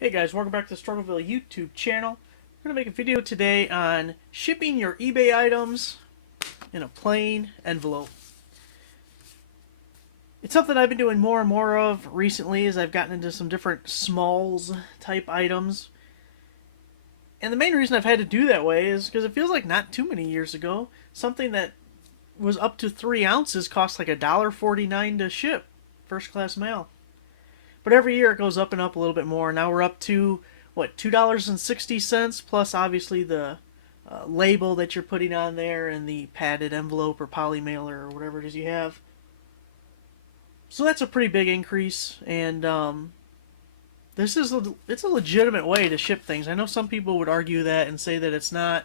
Hey guys, welcome back to the Struggleville YouTube channel. I'm going to make a video today on shipping your eBay items in a plain envelope. It's something I've been doing more and more of recently as I've gotten into some different smalls type items. And the main reason I've had to do that way is because it feels like not too many years ago, something that was up to 3 ounces cost like $1.49 to ship, first class mail. But every year it goes up and up a little bit more. Now we're up to, what, $2.60 plus obviously the label that you're putting on there and the padded envelope or poly mailer or whatever it is you have. So that's a pretty big increase, and it's a legitimate way to ship things. I know some people would argue that and say that it's not,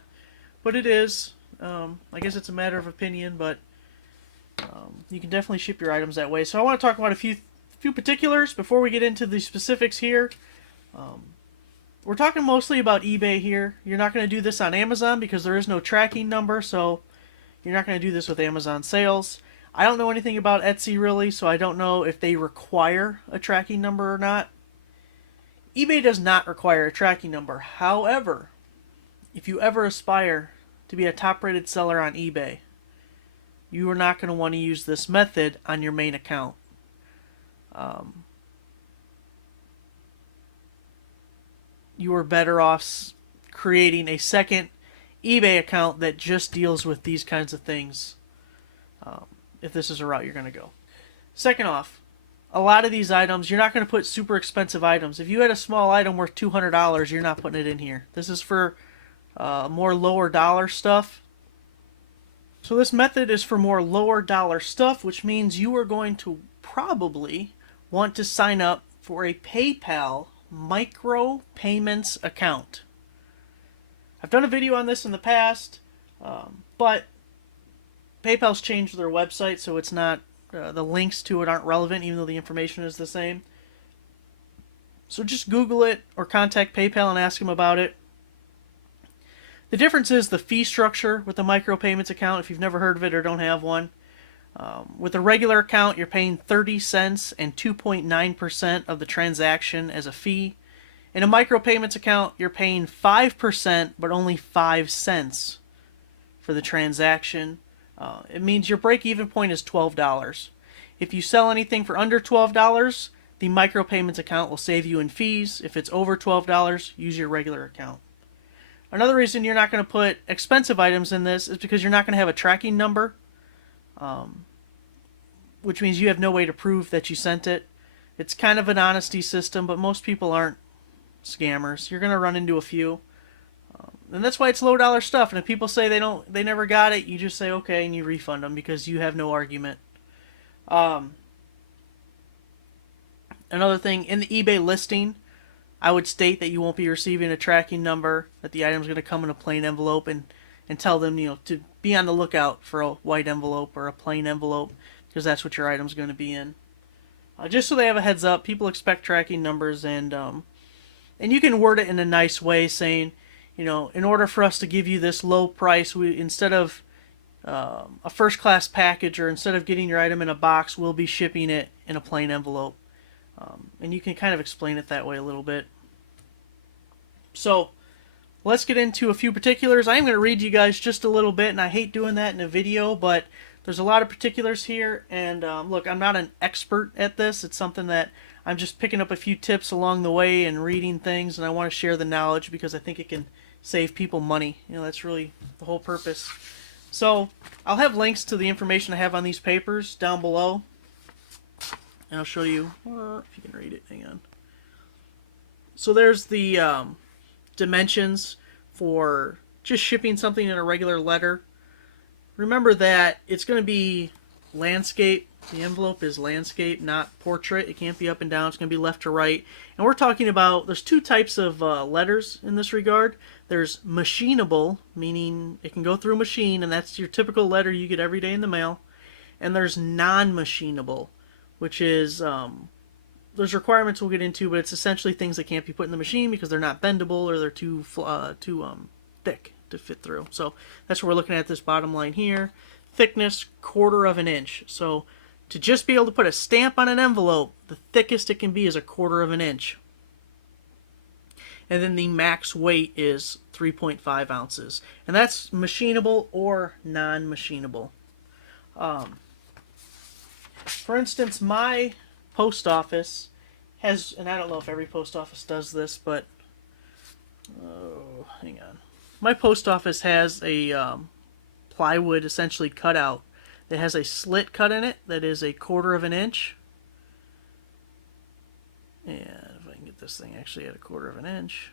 but it is. I guess it's a matter of opinion, but you can definitely ship your items that way. So I want to talk about a few particulars before we get into the specifics here. We're talking mostly about eBay here. You're not going to do this on Amazon because there is no tracking number, so you're not going to do this with Amazon sales. I don't know anything about Etsy really, so I don't know if they require a tracking number or not. eBay does not require a tracking number. However, if you ever aspire to be a top-rated seller on eBay, you are not going to want to use this method on your main account. You are better off creating a second eBay account that just deals with these kinds of things, if this is a route you're going to go. Second off, a lot of these items, you're not going to put super expensive items. If you had a small item worth $200, you're not putting it in here. This is for more lower dollar stuff. So this method is for more lower dollar stuff, which means you are going to probably want to sign up for a PayPal micro payments account. I've done a video on this in the past, but PayPal's changed their website, so it's not the links to it aren't relevant, even though the information is the same. So just Google it or contact PayPal and ask them about it. The difference is the fee structure with the micropayments account, if you've never heard of it or don't have one. With a regular account, you're paying 30 cents and 2.9% of the transaction as a fee. In a micropayments account, you're paying 5%, but only 5 cents for the transaction. It means your break-even point is $12. If you sell anything for under $12, the micropayments account will save you in fees. If it's over $12, use your regular account. Another reason you're not going to put expensive items in this is because you're not going to have a tracking number, which means you have no way to prove that you sent it. It's kind of an honesty system, but most people aren't scammers. You're going to run into a few. And that's why it's low dollar stuff. And if people say they never got it, you just say okay and you refund them because you have no argument. Another thing, in the eBay listing, I would state that you won't be receiving a tracking number, that the item's going to come in a plain envelope, and tell them, to be on the lookout for a white envelope or a plain envelope, because that's what your item's going to be in. Just so they have a heads up, people expect tracking numbers, and you can word it in a nice way, saying, in order for us to give you this low price, we, instead of a first class package, or instead of getting your item in a box, we'll be shipping it in a plain envelope. And you can kind of explain it that way a little bit. So let's get into a few particulars. I am going to read you guys just a little bit, and I hate doing that in a video, but there's a lot of particulars here, and look, I'm not an expert at this. It's something that I'm just picking up a few tips along the way and reading things, and I want to share the knowledge because I think it can save people money. That's really the whole purpose. So I'll have links to the information I have on these papers down below, and I'll show you if you can read it. Hang on. So there's the dimensions for just shipping something in a regular letter. Remember that it's going to be landscape. The envelope is landscape, not portrait. It can't be up and down. It's going to be left to right. And we're talking about, there's two types of letters in this regard. There's machinable, meaning it can go through a machine, and that's your typical letter you get every day in the mail. And there's non-machinable, which is, there's requirements we'll get into, but it's essentially things that can't be put in the machine because they're not bendable or they're too thick to fit through. So that's what we're looking at, this bottom line here. Thickness, 1/4 of an inch. So to just be able to put a stamp on an envelope, the thickest it can be is 1/4 of an inch. and then the max weight is 3.5 ounces. And that's machinable or non-machinable. For instance, my post office has, and I don't know if every post office does this, but hang on. My post office has a plywood essentially cut out that has a slit cut in it that is 1/4 of an inch. And if I can get this thing actually at 1/4 of an inch.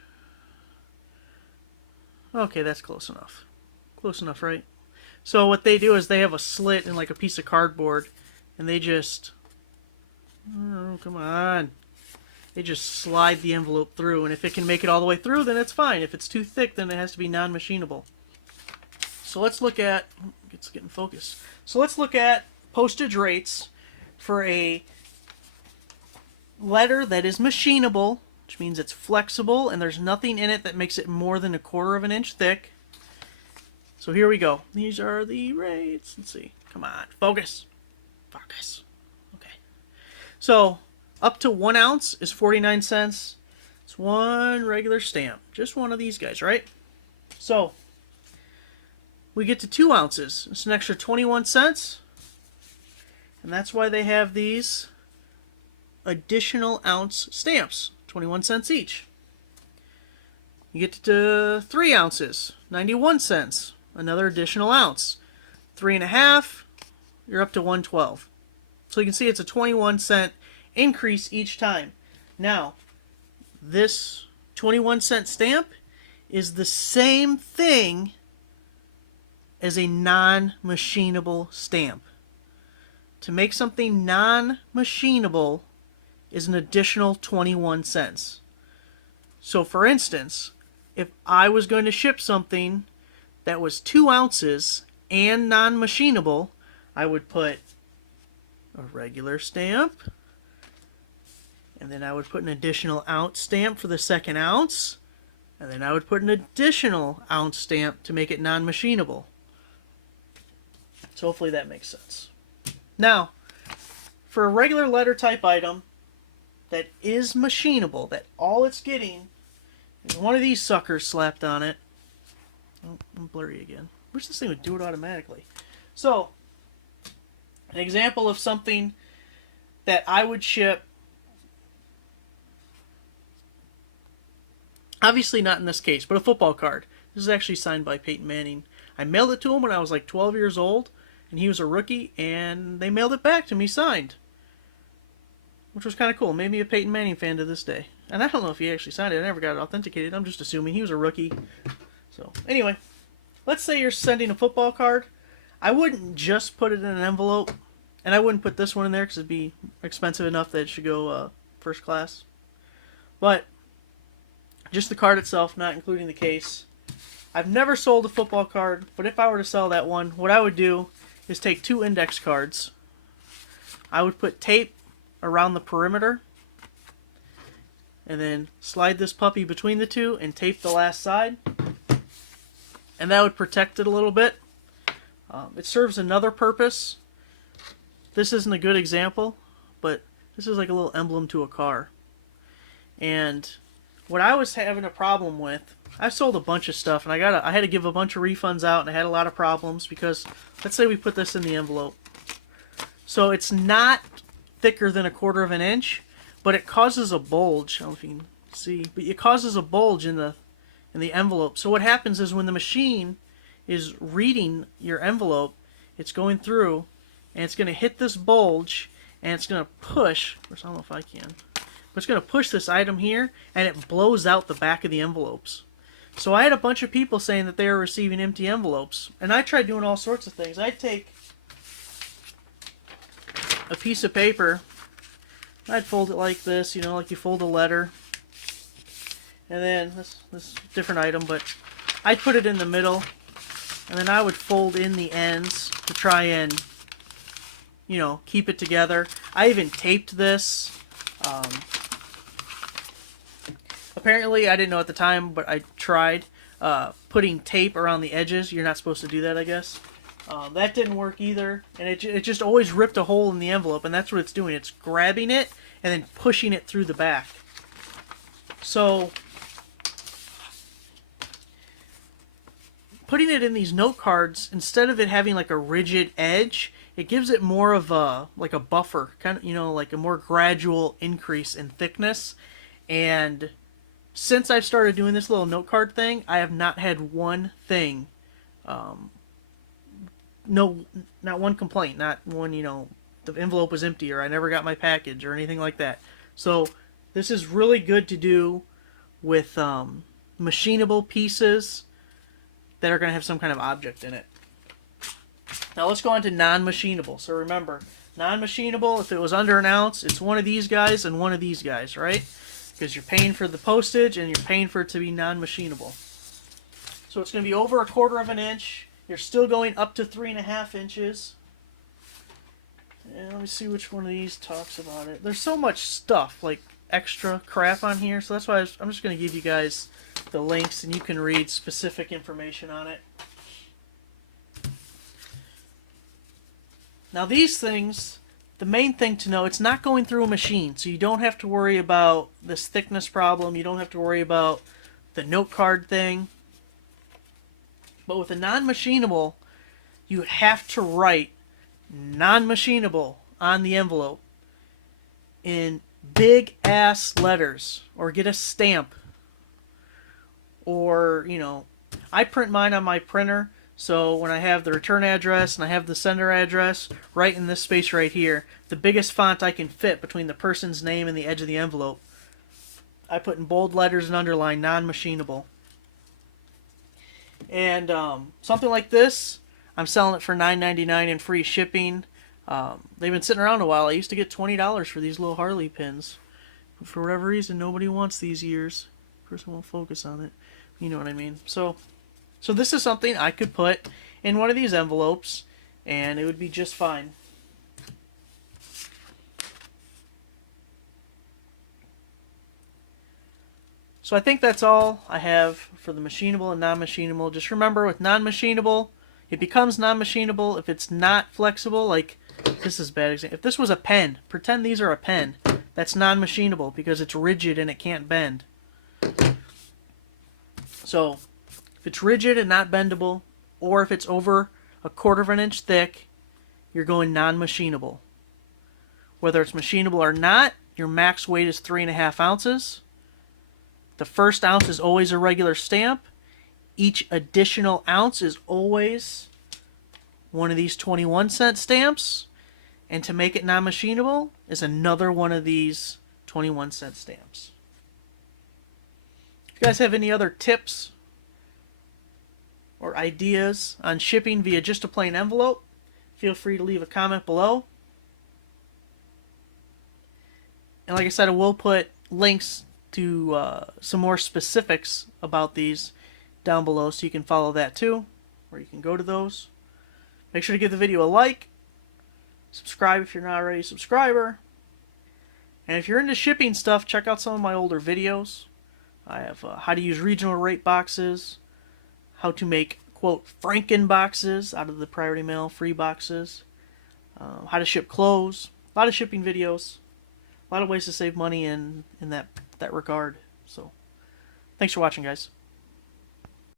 Okay, that's close enough. Close enough, right? So what they do is they have a slit in like a piece of cardboard, and they just, oh, come on. They just slide the envelope through, and if it can make it all the way through, then it's fine. If it's too thick, then it has to be non-machinable. So let's look at, it's getting focused. So let's look at postage rates for a letter that is machinable, which means it's flexible and there's nothing in it that makes it more than 1/4 of an inch thick. So here we go. These are the rates. Let's see. Come on. Focus. Focus. Okay. So up to 1 ounce is 49 cents. It's one regular stamp. Just one of these guys, right? So we get to 2 ounces. It's an extra 21 cents. And that's why they have these additional ounce stamps. 21 cents each. You get to 3 ounces. 91 cents. Another additional ounce. 3.5. You're up to 112. So you can see it's a 21 cent increase each time. Now, this 21 cent stamp is the same thing as a non-machinable stamp. To make something non-machinable is an additional 21 cents. So for instance, if I was going to ship something that was 2 ounces and non-machinable, I would put a regular stamp, and then I would put an additional ounce stamp for the second ounce, and then I would put an additional ounce stamp to make it non-machinable. So hopefully that makes sense. Now, for a regular letter type item that is machinable, that all it's getting is one of these suckers slapped on it. Oh, I'm blurry again. Wish this thing would do it automatically. So, an example of something that I would ship, obviously not in this case, but a football card. This is actually signed by Peyton Manning. I mailed it to him when I was like 12 years old, and he was a rookie, and they mailed it back to me signed, which was kind of cool. Made me a Peyton Manning fan to this day. And I don't know if he actually signed it. I never got it authenticated. I'm just assuming he was a rookie. So, anyway, let's say you're sending a football card. I wouldn't just put it in an envelope, and I wouldn't put this one in there because it'd be expensive enough that it should go first class. But just the card itself, not including the case. I've never sold a football card, but if I were to sell that one, what I would do is take 2 index cards. I would put tape around the perimeter, and then slide this puppy between the two and tape the last side, and that would protect it a little bit. It serves another purpose. This isn't a good example, but this is like a little emblem to a car. And what I was having a problem with, I sold a bunch of stuff, and I had to give a bunch of refunds out, and I had a lot of problems because, let's say we put this in the envelope. So it's not thicker than 1/4 of an inch, but it causes a bulge. I don't know if you can see, but it causes a bulge in the envelope. So what happens is when the machine is reading your envelope, it's going through, and it's going to hit this bulge, and it's going to push. Of course, I don't know if I can, but it's going to push this item here, and it blows out the back of the envelopes. So I had a bunch of people saying that they were receiving empty envelopes, and I tried doing all sorts of things. I'd take a piece of paper, I'd fold it like this, you know, like you fold a letter, and then this different item, but I'd put it in the middle, and then I would fold in the ends to try and, you know, keep it together. I even taped this. Apparently, I didn't know at the time, but I tried putting tape around the edges. You're not supposed to do that, I guess. That didn't work either, and it just always ripped a hole in the envelope, and that's what it's doing. It's grabbing it and then pushing it through the back. So putting it in these note cards, instead of it having like a rigid edge, it gives it more of a like a buffer, kind of, like a more gradual increase in thickness. And since I've started doing this little note card thing, I have not had one thing, no, not one complaint, not one, the envelope was empty or I never got my package or anything like that. So this is really good to do with machinable pieces that are going to have some kind of object in it. Now let's go on to non-machinable. So remember, non-machinable, if it was under an ounce, it's one of these guys and one of these guys, right? Because you're paying for the postage and you're paying for it to be non-machinable. So it's going to be over 1/4 of an inch. You're still going up to 3.5 inches. And let me see which one of these talks about it. There's so much stuff, like extra crap on here, so that's why I'm just going to give you guys the links and you can read specific information on it. Now these things, the main thing to know, it's not going through a machine, so you don't have to worry about this thickness problem. You don't have to worry about the note card thing. But with a non-machinable, you have to write non-machinable on the envelope in big ass letters, or get a stamp, or I print mine on my printer, so when I have the return address and I have the sender address right in this space right here, the biggest font I can fit between the person's name and the edge of the envelope, I put in bold letters and underline non-machinable. And something like this, I'm selling it for $9.99 and free shipping. They've been sitting around a while. I used to get $20 for these little Harley pins. But for whatever reason, nobody wants these years. Person won't focus on it. You know what I mean? So this is something I could put in one of these envelopes, and it would be just fine. So I think that's all I have for the machinable and non-machinable. Just remember, with non-machinable, it becomes non-machinable if it's not flexible. Like, this is a bad example. If this was a pen, pretend these are a pen. That's non-machinable because it's rigid and it can't bend. So, if it's rigid and not bendable, or if it's over 1/4 of an inch thick, you're going non-machinable. Whether it's machinable or not, your max weight is 3.5 ounces. The first ounce is always a regular stamp. Each additional ounce is always one of these 21-cent stamps. And to make it non-machinable is another one of these 21-cent stamps. If you guys have any other tips or ideas on shipping via just a plain envelope, feel free to leave a comment below. And like I said, I will put links to some more specifics about these down below, so you can follow that too, or you can go to those. Make sure to give the video a like, subscribe if you're not already a subscriber, and if you're into shipping stuff, check out some of my older videos. I have how to use regional rate boxes, how to make, quote, Franken boxes out of the priority mail free boxes, how to ship clothes, a lot of shipping videos, a lot of ways to save money in that regard. So, thanks for watching, guys.